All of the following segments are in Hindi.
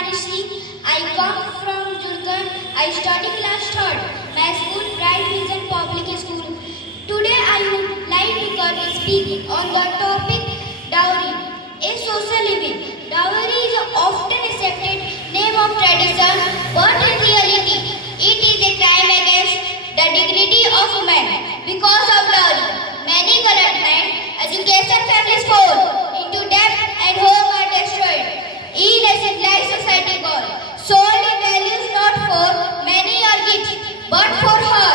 Manishri. I come from Jurgarh. I study class 3rd. My school Bright Vision Public School. Today I would like to speak on the topic dowry, a social evil. Dowry is often accepted name of tradition, but in reality it is a crime against the dignity of women. Because of dowry, many colored men, education families fall into debt and home are destroyed. In a civilized society goal, solely values not for many or gifts, but for her,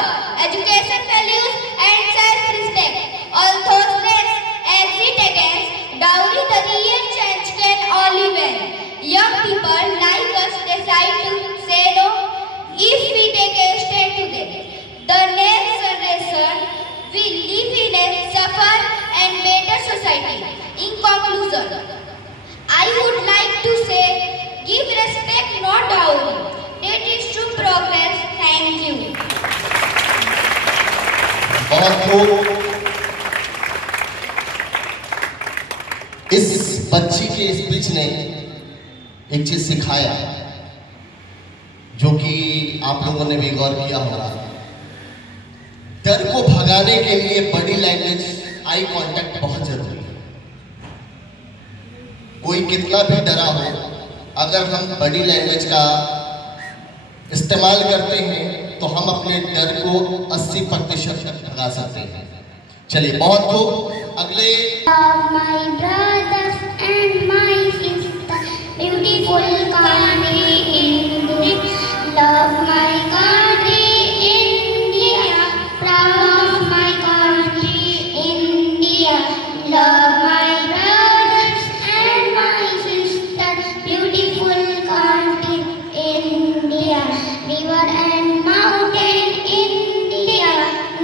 education values and self-respect. Although let's exit against dowry, the real change can only when young people like us decide to say no. If we take a stand together, the next generation will live in a safer and better society. In conclusion, I would like to say, give respect, not dowry. That is true progress. Thank you. बहुत खूब। इस बच्ची के स्पीच ने एक चीज सिखाया जो कि आप लोगों ने भी गौर किया होगा। डर को भगाने के लिए बॉडी लैंग्वेज, आई कांटेक्ट बहुत जरूरी है। कोई कितना भी डरा हो, अगर हम बॉडी लैंग्वेज का इस्तेमाल करते हैं तो हम अपने डर को 80% भगा सकते हैं। चलिए बहुत खूब। अगले My brothers and my sisters, beautiful country India, love my country India, proud of my country India, love my brothers and my sisters, beautiful country India, river and mountain India,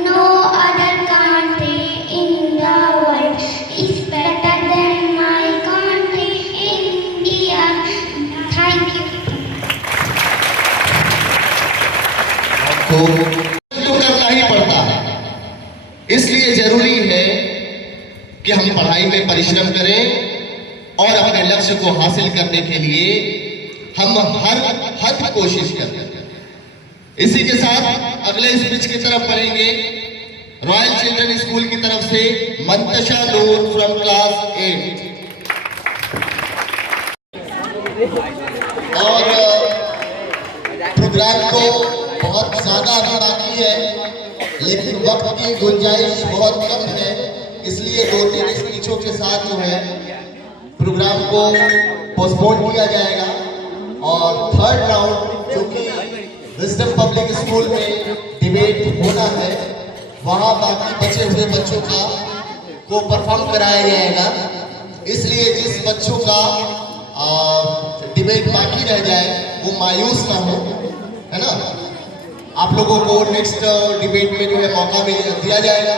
no other country in the world is better than my country India. Thank you. तो करना ही पड़ता है, इसलिए जरूरी है कि हम पढ़ाई में परिश्रम करें और अपने लक्ष्य को हासिल करने के लिए हम हर हद कोशिश करें। इसी के साथ अगले स्पीच की तरफ बढ़ेंगे। रॉयल चिल्ड्रन स्कूल की तरफ से मंतशा नूर फ्रॉम क्लास 8। और प्रोग्राम को बहुत ज्यादा अभी बाकी है, लेकिन वक्त की गुंजाइश बहुत कम है, इसलिए 2-3 स्पीचों के साथ जो है प्रोग्राम को पोस्टपोन किया जाएगा। और थर्ड राउंड जो कि विजडम पब्लिक स्कूल में डिबेट होना है, वहाँ बाकी बचे हुए बच्चों को परफॉर्म कराया जाएगा। इसलिए जिस बच्चों का डिबेट बाकी रह जाए वो मायूस ना हो, है ना। आप लोगों को नेक्स्ट डिबेट में जो है मौका दिया जाएगा,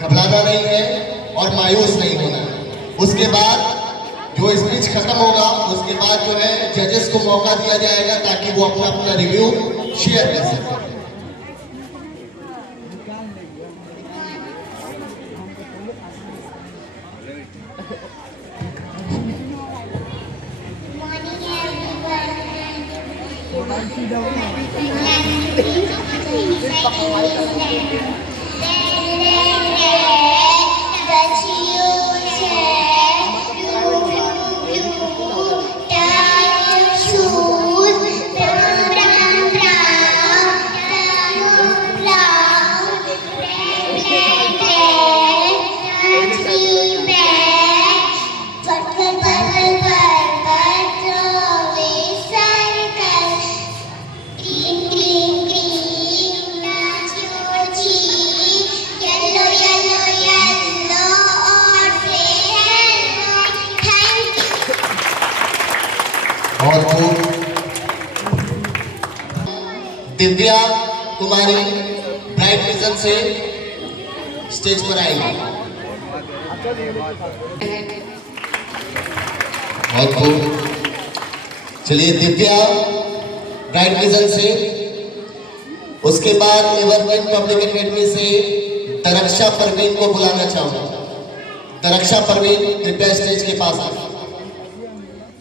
घबराना नहीं है और मायूस नहीं होना है। उसके बाद जो स्पीच खत्म होगा उसके बाद जो है जजेस को मौका दिया जाएगा ताकि वो अपना अपना रिव्यू शेयर कर सकें। और वो दिव्या कुमारी ब्राइट विजन से स्टेज पर आएंगी। और वो चलिए दिव्या ब्राइट विजन से, उसके बाद एवरग्रीन पब्लिक एकेडमी से दरक्षा परवीन को बुलाना चाहूंगा। दरक्षा परवीन कृपया स्टेज के पास आ।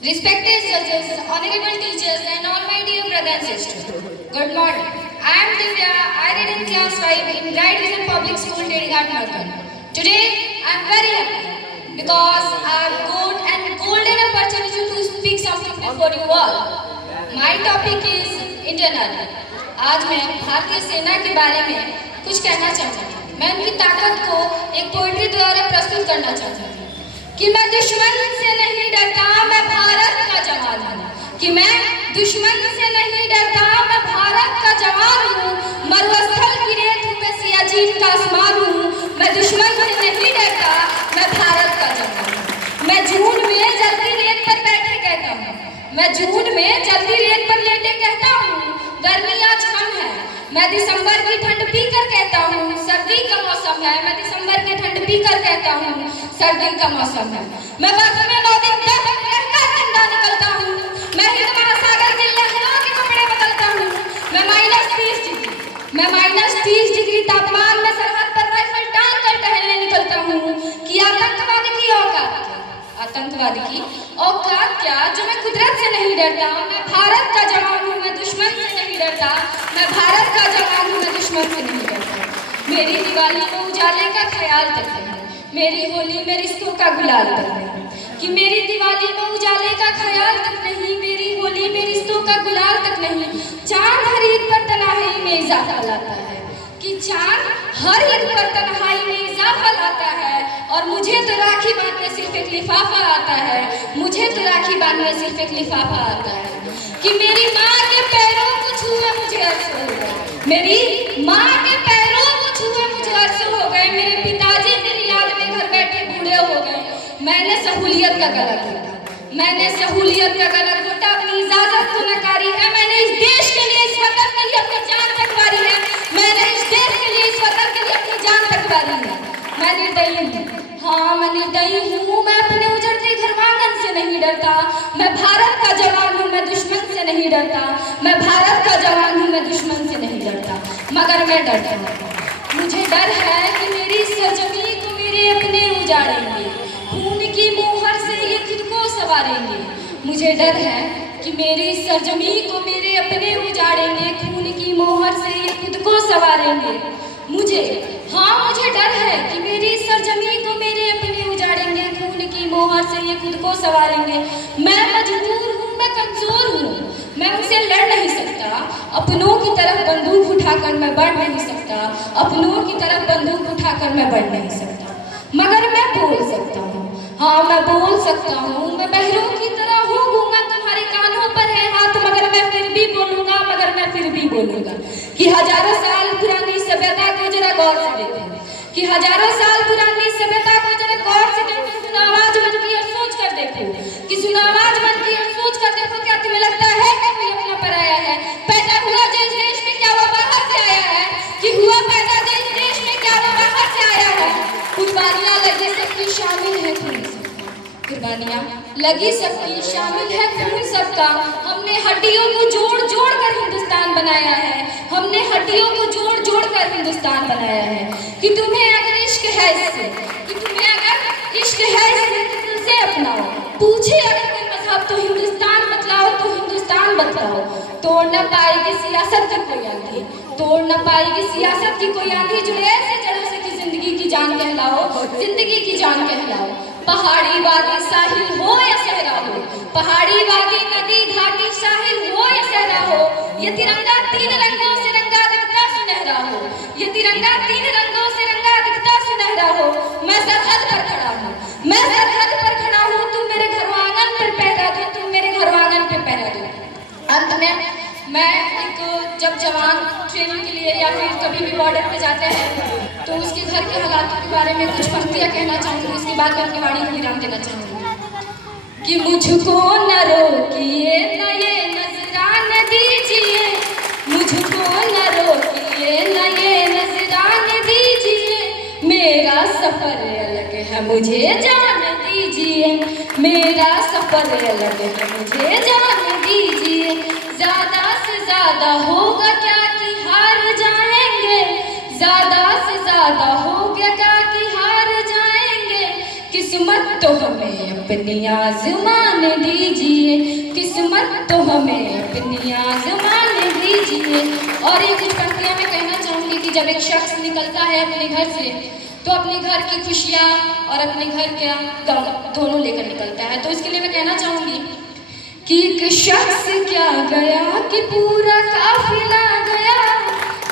Respected judges, honorable teachers, and all my dear brothers and sisters. Good morning. I am Divya. I read in class 5 in Bright Vision Public School, Dedigat, Markan. Today, I am very happy because I have got an golden opportunity to speak something before you all. My topic is Indian Army. आज मैं भारतीय सेना के बारे में कुछ कहना चाहती हूँ। मैं उनकी ताकत को एक पोएट्री द्वारा प्रस्तुत करना चाहती हूँ कि मैं दुश्मन से नहीं डरता, मैं भारत का जवान हूँ। कि मैं दुश्मन से नहीं डरता, मैं भारत का जवान हूँ। मरुस्थल की रेत हूँ, मैं सियाचिन का आसमान हूँ। मैं दुश्मन से नहीं डरता, मैं भारत का जवान हूँ। मैं जून में जल्दी रेत पर बैठे कहता हूँ, मैं जून में जल्दी रेत पर लेटे कहता हूँ, गर्मी आज कम है। मैं दिसंबर की ठंड पीकर कहता हूँ, सर्दी का मौसम है। मैं दिसंबर की ठंड पीकर कहता हूँ, सर्दी का मौसम है। मैं बर्फ में 9 दिन तक रहकर जिंदा निकलता हूँ। मैं हिंद महासागर के लहरों के कपड़े बदलता हूँ। मैं -30 डिग्री तापमान में सरहद पर राइफल टांग कर टहलने निकलता हूँ कि आतंकवादी की औकात क्या जो मैं कुदरत से नहीं डरता। मैं भारत का जवान हूँ, मैं दुश्मन से नहीं डरता। मैं भारत का जवान हूँ, मैं दुश्मन से नहीं डरता। मेरी दिवाली में उजाले का ख्याल तक नहीं, मेरी होली में रिश्तों का गुलाल तक नहीं। कि मेरी दिवाली में उजाले का ख्याल तक नहीं, मेरी होली में रिश्तों का गुलाल तक नहीं। चांद हर ईद पर तन्हाई में इजाफा लाता है, कि चांद हर ईद पर तन्हाई में इजाफा लाता है। और मुझे तो राखी बांधने सिर्फ एक लिफाफा आता है, मुझे तो राखी बांधने सिर्फ एक लिफाफा आता है। कि मेरी माँ के पैरों को छुए मुझे अर्स हो गए, मेरी माँ के पैरों को छुए मुझे अर्स हो गए। मेरे पिताजी मेरी याद में घर बैठे बूढ़े हो गए। मैंने सहूलियत का गला घोटा, मैंने सहूलियत का गला घोटा, अपनी इजाजत को नकारी है। मैंने इस देश के लिए, इस वतन के लिए अपनी जान तकवारी है। मैंने इस देश के लिए, इस वतन के लिए अपनी जान तकवारी है। मैं निर्दयी हूँ, हाँ मैं निर्दयी हूँ। मैं अपने उजड़ते घरवांगन से नहीं डरता। मैं भारत का जवान हूँ, मैं दुश्मन से नहीं डरता। मैं भारत का जवान हूँ, मैं दुश्मन से नहीं डरता। मगर मैं डरता हूँ, मुझे डर है कि मेरी सरजमी को मेरे अपने उजाड़ेंगे, खून की मोहर से ये खुद को सवारेंगे। मुझे डर है कि मेरी सरजमी को मेरे अपने उजाड़ेंगे, खून की मोहर से ये खुद को सवारेंगे। मुझे डर है कि मेरी सरजमी को मेरे अपने उजाड़ेंगे, खून की मोहर से ये खुद को सवारेंगे। मैं मजबूर हूँ, मैं कमजोर हूँ, मैं उनसे लड़ नहीं सकता। अपनों की तरफ बंदूक उठाकर मैं बढ़ नहीं सकता, अपनों की तरफ बंदूक उठाकर मैं बढ़ नहीं सकता। मगर मैं बोल सकता हूँ, हाँ मैं बोल सकता हूँ। मैं बहरों की तरह हूँ गूंगा, तुम्हारे कानों पर है हाथ, मगर मैं फिर भी बोलूँगा, मगर मैं फिर भी बोलूँगा। कि हजारों साल पुरानी सभ्यता को जरा गौर से देखो, कि हजारों साल पुरानी सभ्यता को जरा गौर से देखो। सुनो आवाज मन की और सोच कर देखो, कि सुनो आवाज मन की और सोच कर देखो। क्या तुम्हें लगता है कि कोई अपना पराया है? पैदा हुआ जो इस देश में, क्या वो बाहर से आया है? कि हुआ पैदा जो इस देश में, क्या वो बाहर से आया है? कुर्बानियां लगी सबकी शामिल है खून सबका, कुर्बानियां लगी सबकी शामिल है खून सबका। हमने हड्डियों को जोड़ जोड़ कर हिंदुस्तान बनाया है, हमने हड्डियों को जोड़ जोड़ कर हिंदुस्तान बनाया है। कि तुम्हें अगर इश्क है इससे, कि तुम्हें अगर इश्क है इससे तो दिल से अपनाओ। पूछे अगर कोई मजहब तो हिंदुस्तान बतलाओ, तो हिंदुस्तान बतलाओ। तोड़ न पाएगी सियासत की कोई आंधी, तोड़ न पाएगी सियासत की कोई आंधी। जो ऐसे जड़ों से कि जिंदगी की जान कहलाओ, जिंदगी की जान कहलाओ। पहाड़ी वादी साहिल हो या सहरा हो, पहाड़ी वादी नदी घाटी साहिल हो या सहरा हो, ये तिरंगा 3 रंगों से रंगा दिखता सुनहरा हो, ये तिरंगा 3 रंगों से रंगा दिखता सुनहरा हो। मैं सरहद पर खड़ा हूँ, मैं सरहद पर खड़ा हूँ। तुम मेरे घर आंगन पर पहरा दो, तुम मेरे घर आंगन पर पहरा दो। अंत में मैं जब जवान ट्रेनिंग के लिए या फिर कभी भी बॉर्डर पे जाते हैं तो उसके घर के हालातों के बारे में कुछ पंक्तियाँ कहना चाहूँगी। उसके बाद मैं अपनी वाणी को विराम देना चाहूँगी। कि मुझको न रोकिए, न ये नजराने दीजिए, मुझको न रोकिए, न ये नजराने दीजिए। मेरा सफर अलग है, मुझे जाने दीजिए, मेरा सफर अलग है, मुझे जाने दीजिए। ज्यादा से ज्यादा होगा क्या कि हार जाएंगे, ज्यादा से ज्यादा होगा क्या कि हार जाएंगे। किस्मत तो हमें अपनी आज़माने दीजिए, किस्मत तो हमें अपनी आज़माने दीजिए। और ये कुछ पंक्तियाँ मैं कहना चाहूँगी कि जब एक शख्स निकलता है अपने घर से तो अपने घर की खुशियाँ और अपने घर का गम दोनों लेकर निकलता है। तो इसके लिए मैं कहना चाहूँगी कि एक शख्स क्या गया कि पूरा काफिला गया,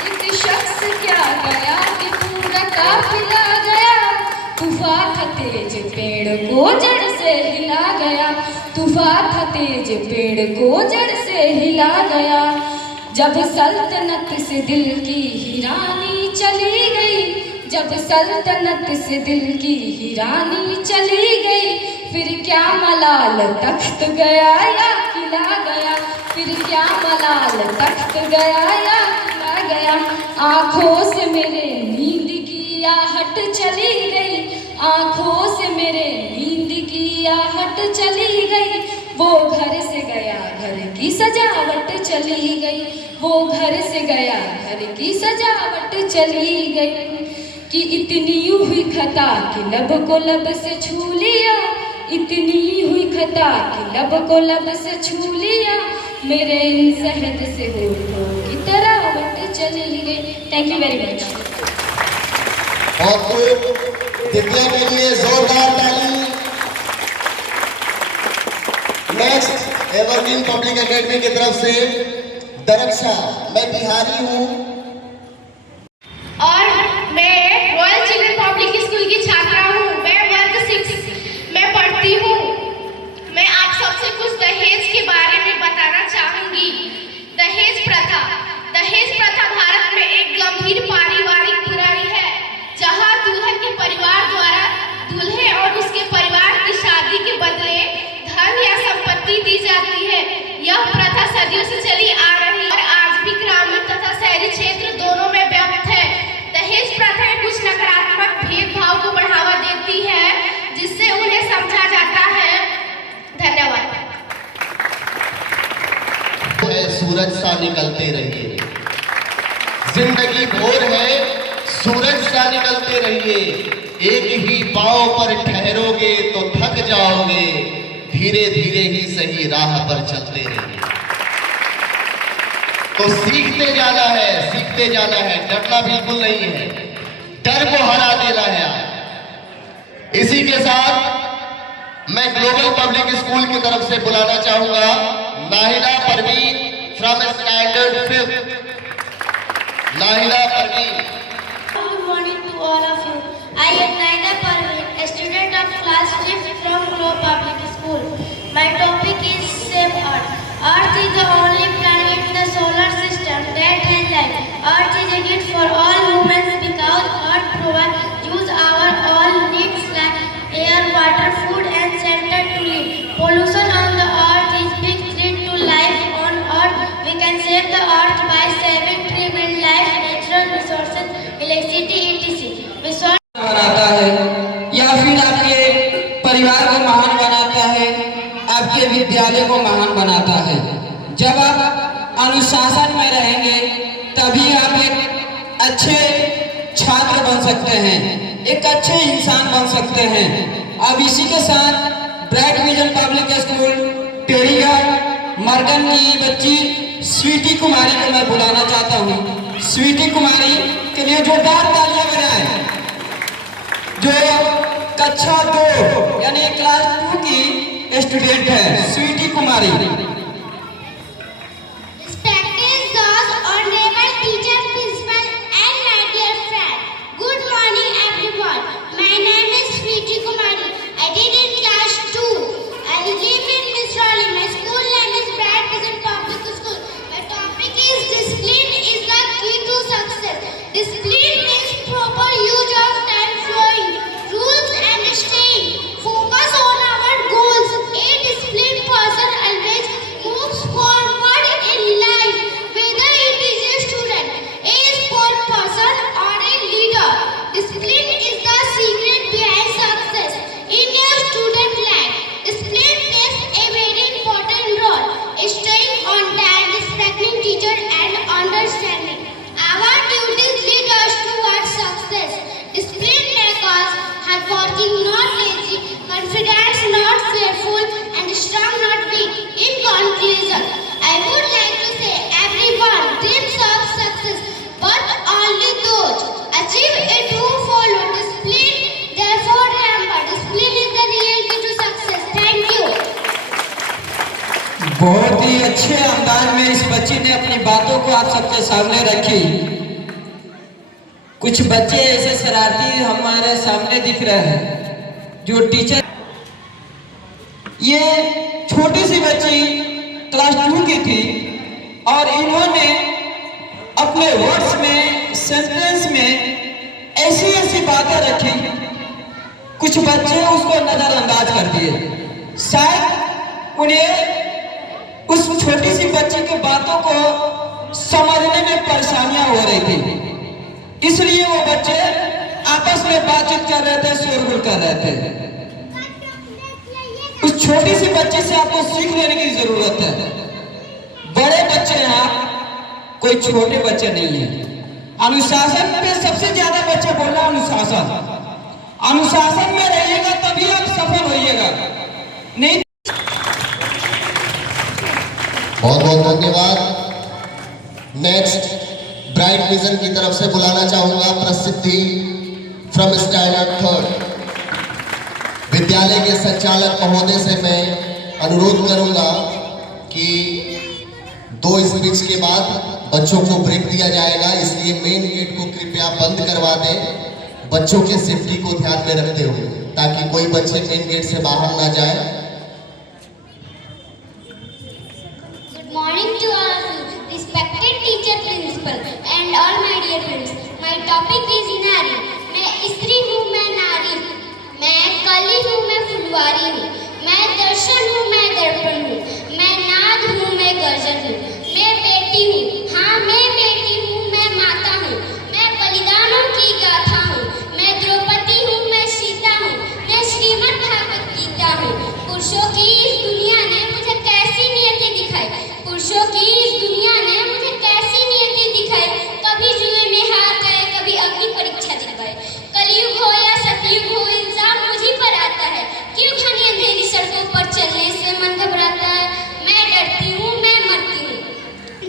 एक शख्स क्या गया कि पूरा काफिला गया, तूफान था तेज पेड़ को जड़ से हिला गया, तूफान था तेज पेड़ को जड़ से हिला गया। जब सल्तनत से दिल की हिरानी चली गई, जब सल्तनत से दिल की हिरानी चली गई, फिर क्या मलाल तख्त गया या किला गया, फिर क्या मलाल तख्त गया या किला गया। आँखों से मेरे नींद की आहट चली गई, आँखों से मेरे नींद की आहट चली गई, वो घर से गया घर की सजावट चली गई, वो घर से गया घर की सजावट चली गई। कि इतनी हुई खता कि लब को लब से छू लिया, इतनी हुई खता कि लब को लब से छू लिया, मेरे इन शहद से होठों की तरह बट चली गई। Thank you very much. और दिव्या के लिए जोरदार ताली। नेक्स्ट एवरग्रीन पब्लिक एकेडमी की तरफ से दरक्षा, मैं बिहारी हूँ और मैं रॉयल चिल्ड्रन पब्लिक स्कूल की छात्रा हूँ। मैं वर्ग 6 में पढ़ती हूँ। मैं आप सबसे कुछ दहेज के बारे में बताना चाहूँगी। दहेज प्रथा भारत में एक गंभीर पारिवारिक बुराई है, जहाँ दुल्हन के परिवार द्वारा दूल्हे और उसके परिवार की शादी के बदले धन या संपत्ति दी जाती है। यह प्रथा सदियों से चली आ रही है और आज भी ग्रामीण तथा शहरी क्षेत्र दोनों में व्याप्त है। दहेज प्रथा कुछ नकारात्मक भेदभाव को बढ़ावा देती है, जिससे उन्हें समझा जाता है। धन्यवाद। सूरज सा निकलते रहिए, जिंदगी भोर है, सूरज सा निकलते रहिए, एक ही पांव पर ठहरोगे तो थक जाओगे, धीरे धीरे ही सही राह पर चलते रहिए। तो सीखते जाना है, डरना बिल्कुल नहीं है, डर को हरा देना है। इसी के साथ मैं ग्लोबल पब्लिक स्कूल की तरफ से बुलाना चाहूंगा Nahida Parveen from standard 5th। Nahida Parveen. Good morning to all of you. I am Naida Parveen, a student of class 5th from Global Public School. My topic is Save Earth. Earth is the only planet in the solar system that has life. Earth is a gift for all humans because Earth provides use our all needs like air, water, food and shelter to live. Pollution on the Earth is big threat to life on Earth. We can save the Earth by saving tree, wildlife, natural resources, electricity, etc. बनाता है या फिर आपके परिवार को महान बनाता है, आपके विद्यालय को महान बनाता है। जब आप अनुशासन में रहेंगे तभी आप एक अच्छे छात्र बन सकते हैं, एक अच्छे इंसान बन सकते हैं। अब इसी के साथ bright vision public school Tedhigarh Margan की बच्ची स्वीटी कुमारी को मैं बुलाना चाहता हूँ। स्वीटी कुमारी के लिए जोरदार तालियां बजाएं, जो कक्षा 2 यानी क्लास 2 की स्टूडेंट है। Sweety Kumari. Respected those honorable teacher, principal and my dear friend. Good morning everyone. My name is Sweety Kumari. I did in class 2. I live in Misrali. My school name is Bright Vision Public School. My topic is discipline is the key to success. Discipline means proper use of time, flowing, rules and staying. Focus on our goals. A disciplined person always बहुत ही अच्छे अंदाज में इस बच्ची ने अपनी बातों को आप सबके सामने रखी। कुछ बच्चे ऐसे शरारती हमारे सामने दिख रहे हैं जो टीचर, ये छोटी सी बच्ची क्लास 2 की थी और इन्होंने अपने वर्ड्स में, सेंटेंस में ऐसी ऐसी बातें रखी, कुछ बच्चे उसको नजरअंदाज कर दिए। शायद उन्हें उस छोटी सी बच्ची की बातों को समझने में परेशानियां हो रही थी, इसलिए वो बच्चे आपस में बातचीत कर रहे थे, शोरगुल कर रहे थे। उस छोटी सी बच्चे से आपको सीख लेने की जरूरत है। बड़े बच्चे हैं आप, कोई छोटे बच्चे नहीं है। अनुशासन पे सबसे ज्यादा बच्चे बोल रहे हैं अनुशासन। अनुशासन में रहिएगा तभी आप सफल होइएगा, नहीं। बहुत बहुत धन्यवाद। नेक्स्ट ब्राइट विजन की तरफ से बुलाना चाहूंगा प्रसिद्धि फ्रॉम स्टैंडर्ड 3। विद्यालय के संचालक महोदय से मैं अनुरोध करूंगा कि 2 स्पीच के बाद बच्चों को ब्रेक दिया जाएगा, इसलिए मेन गेट को कृपया बंद करवा दें, बच्चों के सेफ्टी को ध्यान में रखते हुए, ताकि कोई बच्चे मेन गेट से बाहर ना जाए। Good morning to all of you, respected teacher, principal and all my dear friends. My topic is नारी। मैं स्त्री हूँ, मैं नारी हूँ, मैं कली हूँ, मैं फुलवारी हूँ, मैं दर्शन हूँ, मैं दर्पण हूँ, मैं नाद हूँ, मैं गर्जन हूँ, मैं बेटी हूँ, हाँ मैं बेटी हूँ, मैं माता हूँ, मैं बलिदानों की गाथा हूँ, मैं द्रौपदी हूँ, मैं सीता हूँ, मैं श्रीमद् भागवत गीता हूँ। पुरुषों की इस दुनिया ने मुझे कैसी नियति दिखाई, पुरुषों की इस दुनिया ने मुझे कैसी नियति दिखाई, कभी जुए में हार गए, कभी अग्नि परीक्षा दिलवाए। कलयुग हो या सतयुग हो, इंसान मुझी पर आता है, क्यों घनी अंधेरी सड़कों पर चलने से मन घबराता है। मैं डरती हूँ, मैं मरती हूँ,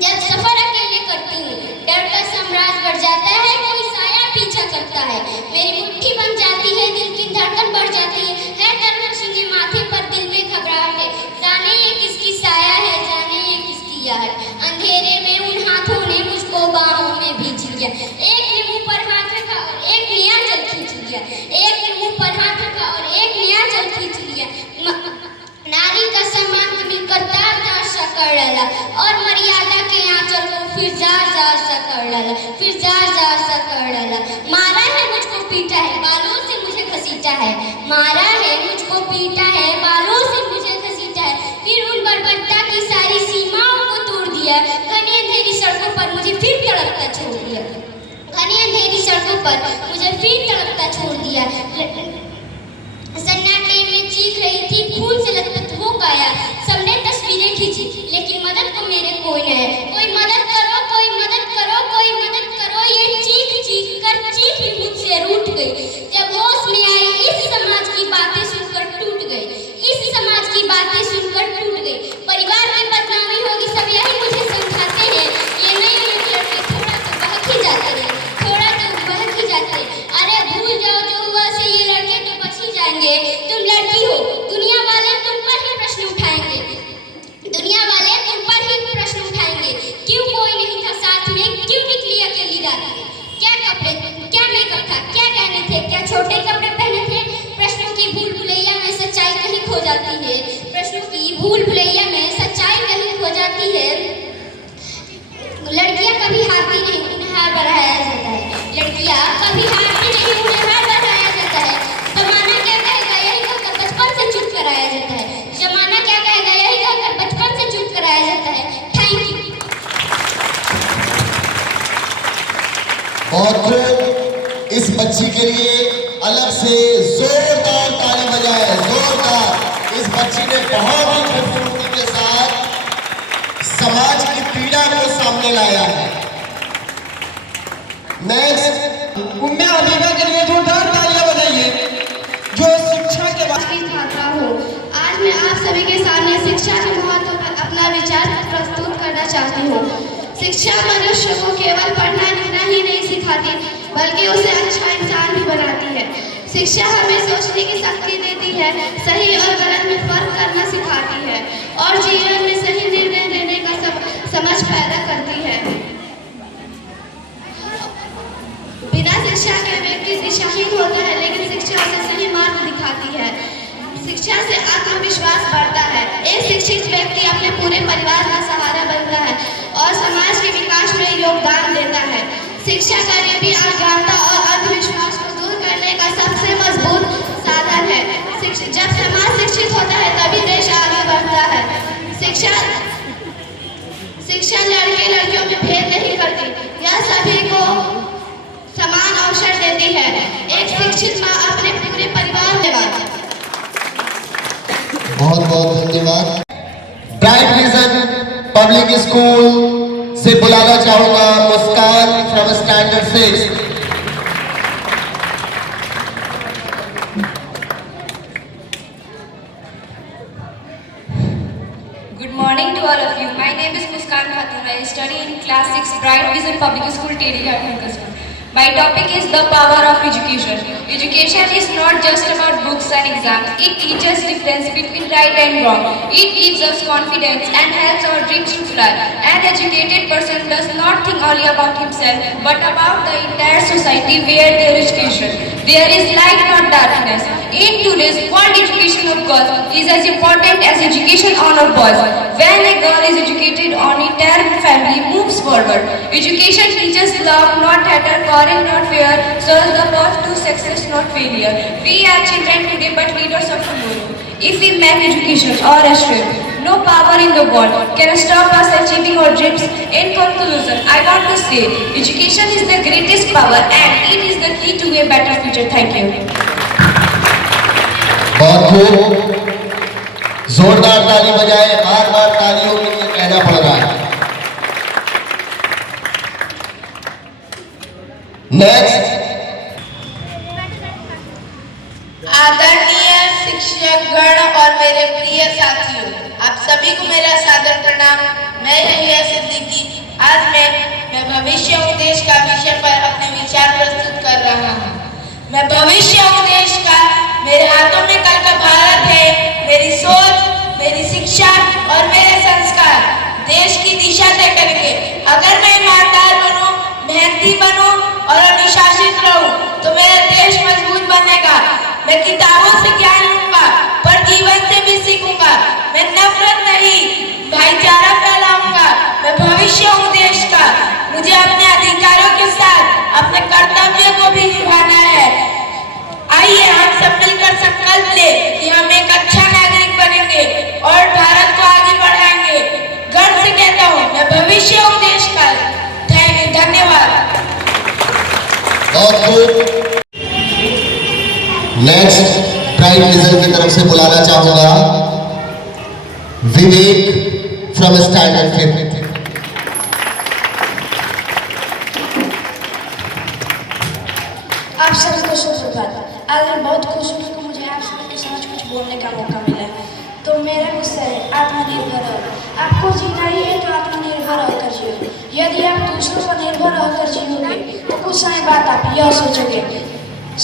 जब सफर अकेले करती हूँ, डर का साम्राज्य बढ़ जाता है, कोई साया पीछा करता है, मेरी मुट्ठी बन जाती है, दिल की धड़कन बढ़ जाती है तनमशीने माथे पर, दिल में घबराहट है, जाने ये किसकी साया है, जाने ये किसकी याद। अंधेरे में उन हाथों ने मुझको बाहों में भींच लिया, एक ने मुंह पर हाथ रखा और एक नया जल खींच लिया, एक ने मुंह पर हाथ रखा और एक नया जल खींच लिया। नारी का सम्मान मिलकर तार तार सा कर डाला और मर्यादा के आंचल को फिर जार जार सा कर डाला, फिर जार जार सा कर डाला। मारा है मुझको पीटा है, बालों से मुझे घसीटा है, मारा है मुझको पीटा है, बालों से मुझे घसीटा है, फिर उन बर्बरता की सारी सीमाओं को तोड़ दिया, घनी अंधेरी सड़कों पर मुझे फिर तड़पता छोड़ दिया, घनी अंधेरी सड़कों पर मुझे फिर तड़पता छोड़ दिया। सन्नाटे में चीख रही थी, खून से लथपथ हो गया, सबने तस्वीरें खींची, लेकिन मदद को मेरे कोई न है। कोई मदद करो, कोई मदद करो, कोई मदद करो, ये चीख चीख कर चीख भी मुझसे रूठ गई। जब होश में आई, इस समाज की बातें सुनकर टूट गई, इस समाज की बातें सुनकर टूट गई। परिवार की बदनामी होगी, सब यही मुझे समझाते हैं, ये नए लड़के थोड़ा तो बहक ही जाते हैं, थोड़ा तो बहक ही जाते हैं। अरे भूल जाओ जो हुआ से, ये लड़के तो बच ही जाएंगे, तुम लड़की हो, दुनिया वाले तुम पर ही प्रश्न उठाएंगे, दुनिया वाले तुम पर ही प्रश्न उठाएंगे। क्यों कोई नहीं था साथ में, क्यों निकली अकेली रात में, क्या कपड़े, क्या मेकअप था, क्या गहने थे, क्या छोटे कपड़े पहने थे। प्रश्नों की भूल भुलैया में सच्चाई कहीं खो जाती है, प्रश्नों की भूल भुलैया में सच्चाई कहीं खो जाती है। लड़कियां कभी हारती नहीं, उन्हें हार बढ़ाया जाता है, लड़कियां कभी हारती नहीं, उन्हें हार बढ़ाया जाता है। जमाना क्या कहेगा यही कहकर बचपन से चुप कराया जाता है, जमाना क्या कहेगा यही कहकर बचपन से चुप कराया जाता है। Thank you. बहुत खूब, इस बच्ची के लिए अलग से जोरदार ताली बजाए, जोरदार। इस बच्ची ने बहुत ही खूबसूरती के साथ समाज की पीड़ा को सामने लाया है। नेक्स्ट उम्मे हबीबा के लिए जोरदार तालियां बजाइए, जो शिक्षा के बाद की छात्रा हूँ। आज मैं आप सभी के सामने शिक्षा के महत्व पर अपना विचार प्रस्तुत करना चाहती हूँ। शिक्षा मनुष्य को केवल पढ़ना लिखना ही नहीं सिखाती, बल्कि उसे अच्छा इंसान भी बनाती है। शिक्षा हमें सोचने की शक्ति देती है, सही और गलत में फर्क करना सिखाती है और जीवन में सही निर्णय लेने का समझ पैदा करती है। बिना शिक्षा के व्यक्ति दिशाहीन होता है, लेकिन शिक्षा उसे सही मार्ग दिखाती है। शिक्षा से आत्मविश्वास बढ़ता है। एक शिक्षित व्यक्ति अपने पूरे परिवार का सहारा बनता है और समाज के विकास में योगदान देता है। शिक्षा गरीबी, अज्ञानता और अंधविश्वास को दूर करने का सबसे मजबूत साधन है। जब समाज शिक्षित होता है तभी देश आगे बढ़ता है। शिक्षा लड़के लड़कियों में भेद नहीं करती, यह सभी को समान अवसर देती है। एक शिक्षित माँ अपने पूरे परिवार में बहुत बहुत धन्यवाद। ब्राइट विजन पब्लिक स्कूल से बुलाना चाहूंगा मुस्कान from standard 6। Good morning to all of you. My name is Muskan Khatun. I study in class 6 Bright Vision Public School, Teri Ghat. My topic is the power of education. Education is not just about books and exams. It teaches difference between right and wrong. It gives us confidence and helps our dreams to fly. An educated person does not think only about himself, but about the entire society where there is education. There is light, not darkness. In today's world, education of girls is as important as education on of boys. When a girl is educated, an entire family moves forward. Education teaches love, not hatred, courage, not fear, serves the path to success, not failure. We are children today, but leaders of tomorrow. If we make education our strength, no power in the world can stop us achieving our dreams. In conclusion, I want to say, education is the greatest power and it is the key to a better future. Thank you. बहुत खूब, जोरदार ताली बजाए, बार बार तालियों के लिए कहना पड़ रहा है। नेक्स्ट। आदरणीय शिक्षकगण और मेरे प्रिय साथियों, आप सभी को मेरा सादर प्रणाम। मैं यहिया सिद्दीकी। आज मैं भविष्य उपदेश का विषय पर अपने विचार प्रस्तुत कर रहा हूँ। मैं भविष्य उपदेश का, मेरे हाथों में कल का भारत है। मेरी सोच, मेरी शिक्षा और मेरे संस्कार देश की दिशा तय करेंगे। अगर मैं ईमानदार बनूं, मेहनती बनूं और अनुशासित रहूं, तो मेरा देश मजबूत बनेगा। मैं किताबों से ज्ञान लूंगा, पर जीवन से भी सीखूंगा। मैं नफरत नहीं, भाईचारा फैलाऊंगा। मैं भविष्य उपदेश का, मुझे अपने अधिकारों के साथ अपने कर्तव्य को भी निभाना है। आइए हम सब मिलकर संकल्प ले कि हम एक अच्छा नागरिक बनेंगे और भारत को आगे बढ़ाएंगे। गर्व से कहता हूँ, मैं भविष्य उपदेश का। धन्यवाद। और नेक्स्ट ब्राइट विजन की तरफ से बुलाना चाहूंगा विवेक फ्रॉम स्टैंडर्ड 5। आप सभी को सुप्रभात। आज मैं बहुत खुश हूँ कि मुझे आप सभी के समझ कुछ बोलने का मौका मिला। तो मेरा गुस्सा है आत्मनिर्भर हो। आपको जीना ही है तो आत्मनिर्भर होकर जियो। यदि आप दूसरों पर निर्भर होकर जियोगे तो कुछ समय बाद आप यह सोचोगे,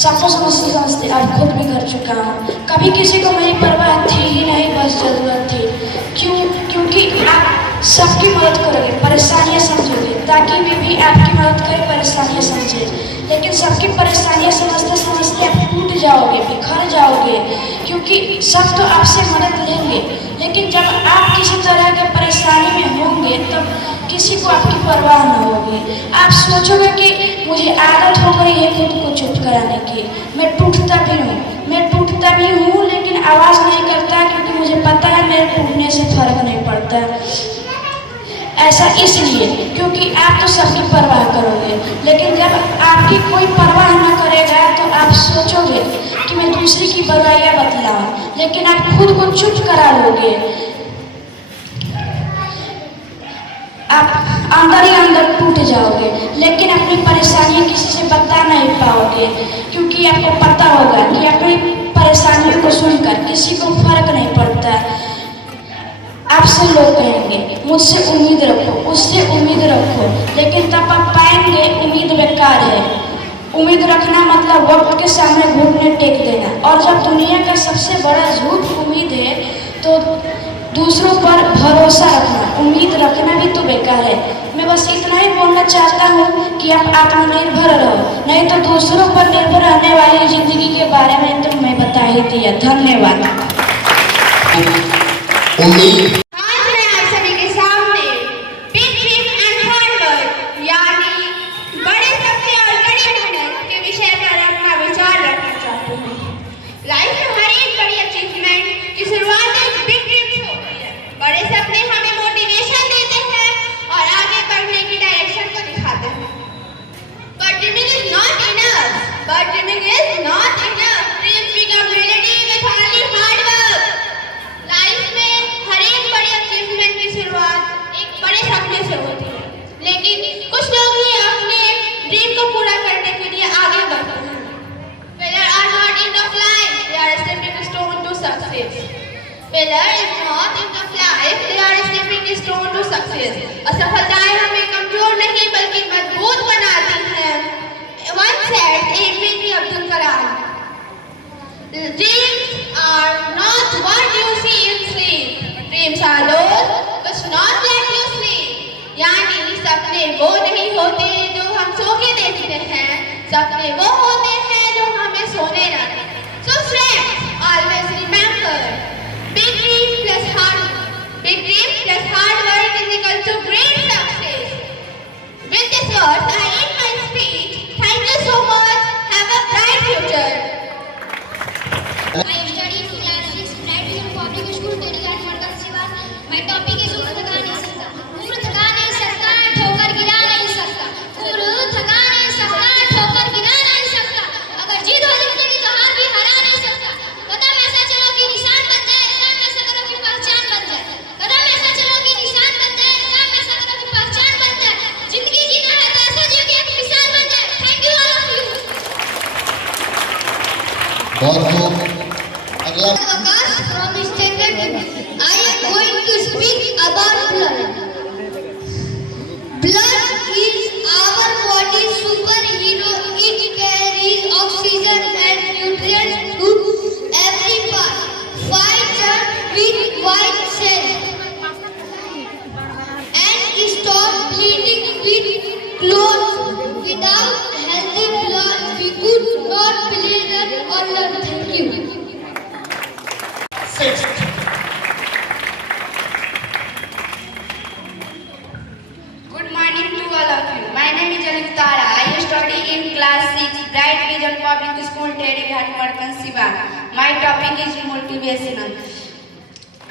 सबको समझते समझते अब खुद भी कर चुका हूँ। कभी किसी को मेरी परवाह थी ही नहीं, बस जरूरत थी। क्योंकि आप सबकी मदद करोगे, परेशानियाँ समझोगे, ताकि वे भी आपकी मदद करें, परेशानियाँ समझे। लेकिन सबकी परेशानियाँ समझते समझते आप टूट जाओगे, बिखर जाओगे, क्योंकि सब तो आपसे मदद लेंगे। लेकिन जब आप किसी तरह के परेशानी में होंगे तब किसी को आपकी परवाह न होगी। आप सोचोगे कि मुझे आदत हो गई है खुद को चुप कराने की। मैं टूटता भी हूँ लेकिन आवाज़ नहीं करता, क्योंकि मुझे पता है मेरे टूटने से फर्क नहीं पड़ता। ऐसा इसलिए क्योंकि आप तो सबकी परवाह करोगे, लेकिन जब आपकी कोई परवाह न करेगा तो आप सोचोगे कि मैं दूसरे की परवाहियाँ बतलाऊं, लेकिन आप खुद को चुप करा लोगे। आप अंदर ही अंदर टूट जाओगे, लेकिन अपनी परेशानियाँ किसी से बता नहीं पाओगे, क्योंकि आपको पता होगा कि अपनी परेशानियों को सुनकर किसी को फर्क नहीं पड़ता। आपसे लोग कहेंगे मुझसे उम्मीद रखो, उससे उम्मीद रखो, लेकिन तब आप पाएंगे उम्मीद बेकार है। उम्मीद रखना मतलब वक्त के सामने घुटने टेक देना। और जब दुनिया का सबसे बड़ा झूठ उम्मीद है तो दूसरों पर भरोसा रखना, उम्मीद रखना भी तो बेकार है। मैं बस इतना ही बोलना चाहता हूँ कि आप आत्मनिर्भर रहो, नहीं तो दूसरों पर निर्भर रहने वाली जिंदगी के बारे में तो मैं बता ही दिया। धन्यवाद। उम्मीद आज मैं आप सभी के सामने big dream and hard work यानी बड़े सपने और कड़ी मेहनत के विषय पर अपना विचार रखना चाहती हूँ। लाइफ में हर एक बड़ी अचीवमेंट की शुरुआत एक बिग ड्रीम से होती है। बड़े सपने हमें मोटिवेशन देते हैं और आगे बढ़ने की डायरेक्शन को दिखाते हैं। But dreaming is not enough. But dreaming is not enough. Dreams become reality with only hard work. Life में हर एक बड़ी अचीवमेंट की शुरुआत एक बड़े सपने से होती है, लेकिन कुछ लोग ही अपने ड्रीम को पूरा करने के लिए आगे बढ़ते हैं। Failure are not end of life, they are a stepping stone to success. Failure is not end of life, they are a stepping stone to success. असफलताएं हमें कमजोर नहीं बल्कि मजबूत बनाती हैं। Once said APJ Abdul Kalam. Dreams are not what you see in sleep. Dreams are those which not let you sleep. यानी सपने वो नहीं होते जो हम सो के देखते हैं, सपने वो होते हैं जो हमें सोने ना दें। So friends, always remember, big dream plus hard work is equal to great success. With this words, I end my speech. Thank you so much. Have a bright future. I study in class 6 Bright Vision Public School Telighat Markansiwa. My topic is उम्र थका नहीं सकता, उम्र थका नहीं सकता, ठोकर गिरा नहीं सकता, उम्र थका नहीं सकता, ठोकर गिरा नहीं सकता। अगर जीत हो जिंदगी तो हार भी हरा नहीं सकता। कदम ऐसा चलो कि निशान बन जाए, काम ऐसा करो कि पहचान बन जाए। कदम ऐसा चलो कि निशान बन जाए, काम ऐसा करो कि पहचान बन जाए। जिंदगी जीना है तो ऐसा जियो कि एक मिसाल बन जाए। Thank you all of you. बहुत अगला Avakas from Standard. I am going to speak about blood. Blood is our body's superhero. It carries oxygen and nutrients to every part. Fights with white cells and stop bleeding with clots. Without healthy blood, we could not play run or learn. Thank you. Sixth. Good morning to all of you. My name is Aniftara. I study in class 6 Bright Vision Public School Telighat Markansiwa. My topic is motivational.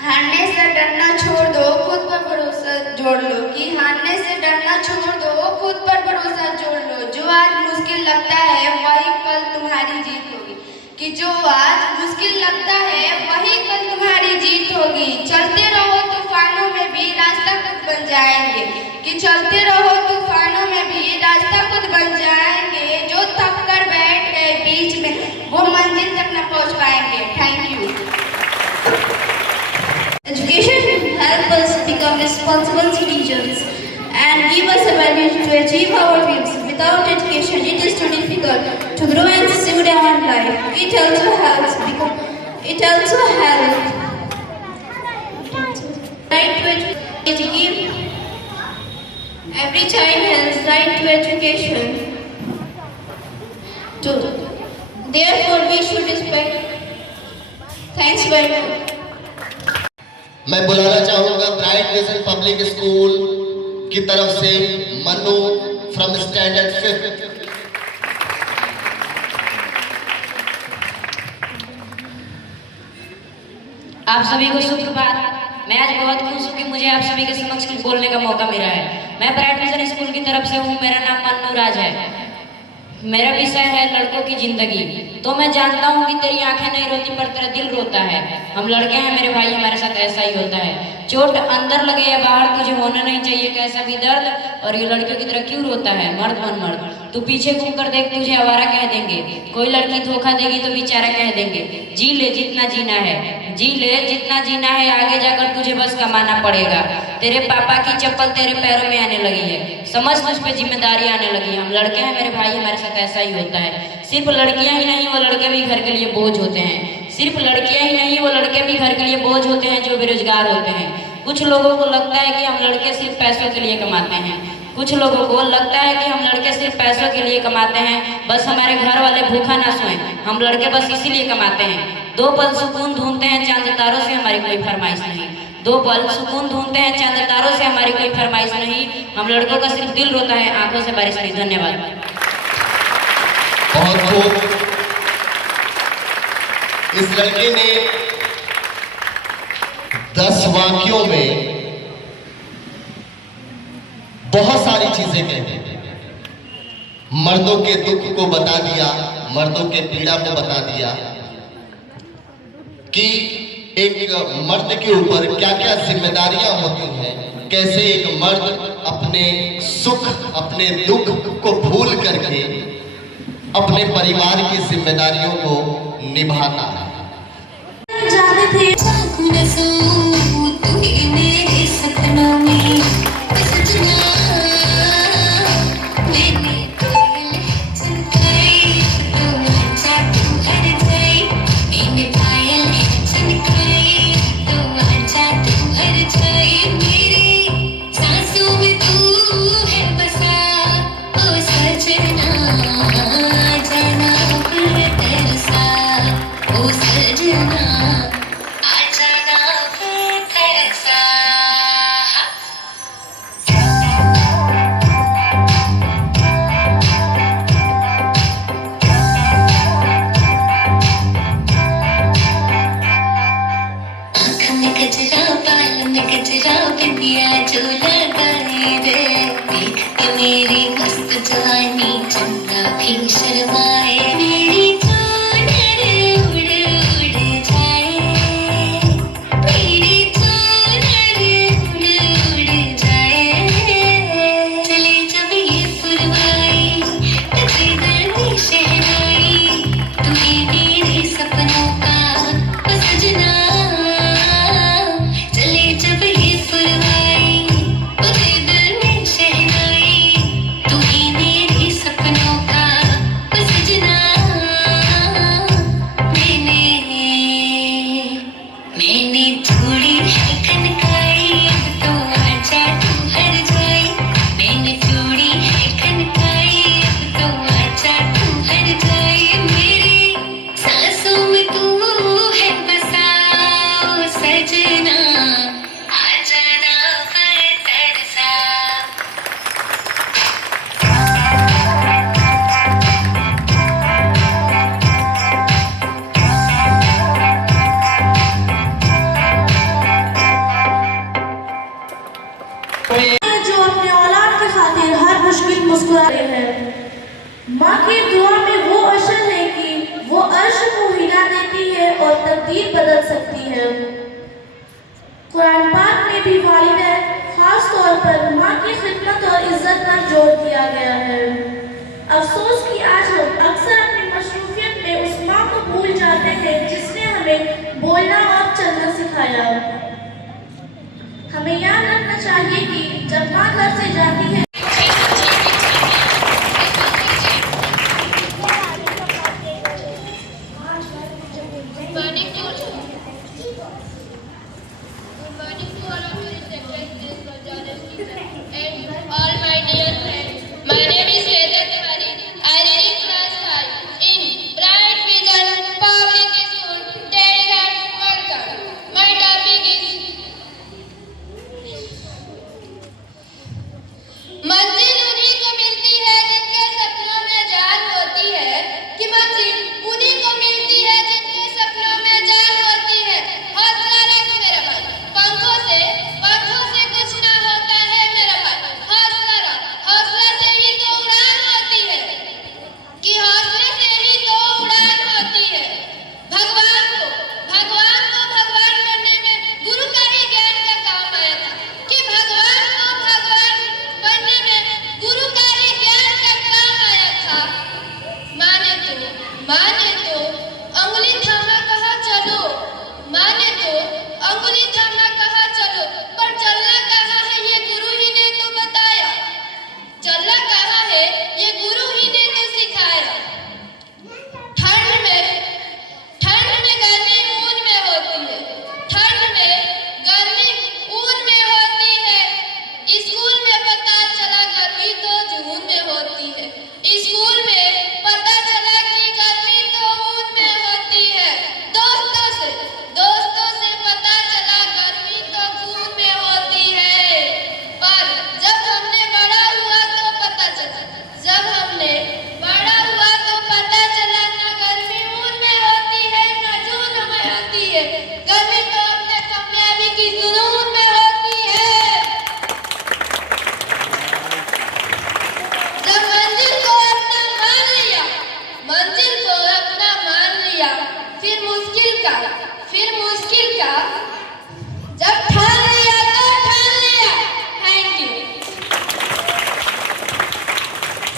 हारने से डरना छोड़ दो, खुद पर भरोसा जोड़ लो। कि हारने से डरना छोड़ दो, खुद पर भरोसा जोड़ लो। जो आज मुश्किल लगता है वही कल तुम्हारी जीत होगी। कि जो आज मुश्किल लगता है वही कल तुम्हारी जीत होगी। चलते रहो तूफानों में भी रास्ता खुद बन जाएंगे। कि चलते रहो तूफानों में भी रास्ता खुद बन जाएंगे। जो थक कर बैठ गए बीच में वो मंजिल तक न पहुंच पाएंगे। Thank you. Education helps us become responsible citizens and give us ability to achieve our dreams. Without education, it is too difficult to grow and succeed in life. It also helps right to education. Every child has right to education. Therefore, we should respect. Thanks very much. मैं बुलाना चाहूंगा ब्राइट विजन पब्लिक स्कूल की तरफ से मनु फ्रॉम स्टैंडर्ड 5th। आप सभी को सुप्रभात। मैं आज बहुत खुश हूँ कि मुझे आप सभी के समक्ष कुछ बोलने का मौका मिला है। मैं ब्राइट विजन स्कूल की तरफ से हूँ। मेरा नाम मन्नू राज है। मेरा विषय है लड़कों की जिंदगी। तो मैं जानता हूँ कि तेरी आंखें नहीं रोती पर तेरा दिल रोता है। हम लड़के हैं मेरे भाई, हमारे साथ ऐसा ही होता है। चोट अंदर लगे या बाहर, तुझे होना नहीं चाहिए कैसा भी दर्द। और ये लड़कियों की तरह क्यों रोता है? मर्द बन मर्द। तू पीछे घूम कर देख, तुझे आवारा कह देंगे। कोई लड़की धोखा देगी तो बेचारा कह देंगे। जी ले जितना जीना है, जी ले जितना जीना है, आगे जाकर तुझे बस कमाना पड़ेगा। तेरे पापा की चप्पल तेरे पैरों में आने लगी है, समझ तुझ पे जिम्मेदारी आने लगी है। हम लड़के हैं मेरे भाई, हमारे साथ ऐसा ही होता है। सिर्फ लड़कियां ही नहीं, वो लड़के भी घर के लिए बोझ होते हैं। सिर्फ लड़कियां ही नहीं, वो लड़के भी घर के लिए बोझ होते हैं जो बेरोजगार होते हैं। कुछ लोगों को लगता है कि हम लड़के सिर्फ पैसों के लिए कमाते हैं। कुछ लोगों को लगता है कि हम लड़के सिर्फ पैसों के लिए कमाते हैं, बस हमारे घर वाले भूखा ना सोएं, हम लड़के बस इसीलिए कमाते हैं। 2 पल सुकून ढूंढते हैं, चांद तारों से हमारी कोई फरमाइश नहीं। 2 पल सुकून ढूंढते हैं, चांद तारों से हमारी कोई फरमाइश नहीं। हम लड़कों का सिर्फ दिल रोता है, आंखों से बारिश नहीं। धन्यवाद। बहुत खूब। इस लड़के ने 10 वाक्यों में बहुत सारी चीजें कह दी। मर्दों के दुख को बता दिया, मर्दों के पीड़ा को बता दिया कि एक मर्द के ऊपर क्या क्या जिम्मेदारियां होती हैं, कैसे एक मर्द अपने सुख अपने दुख को भूल करके अपने परिवार की जिम्मेदारियों को निभाता है। माँ की दुआ में वो अशर है कि वो अर्श को हिला देती है और तकदीर बदल सकती है। कुरान पाक में भी वालिदैन खास तौर पर माँ की खिदमत और इज्जत पर जोर दिया गया है। अफसोस कि आज हम अक्सर अपनी मशरूफियत में उस माँ को भूल जाते हैं जिसने हमें बोलना और चलना सिखाया। हमें याद रखना चाहिए कि जब माँ घर से जाती है My topic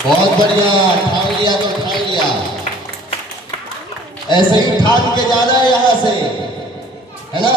बहुत बढ़िया, ठान लिया तो ठान लिया। ऐसे ही ठान के जाना है यहाँ से, है ना।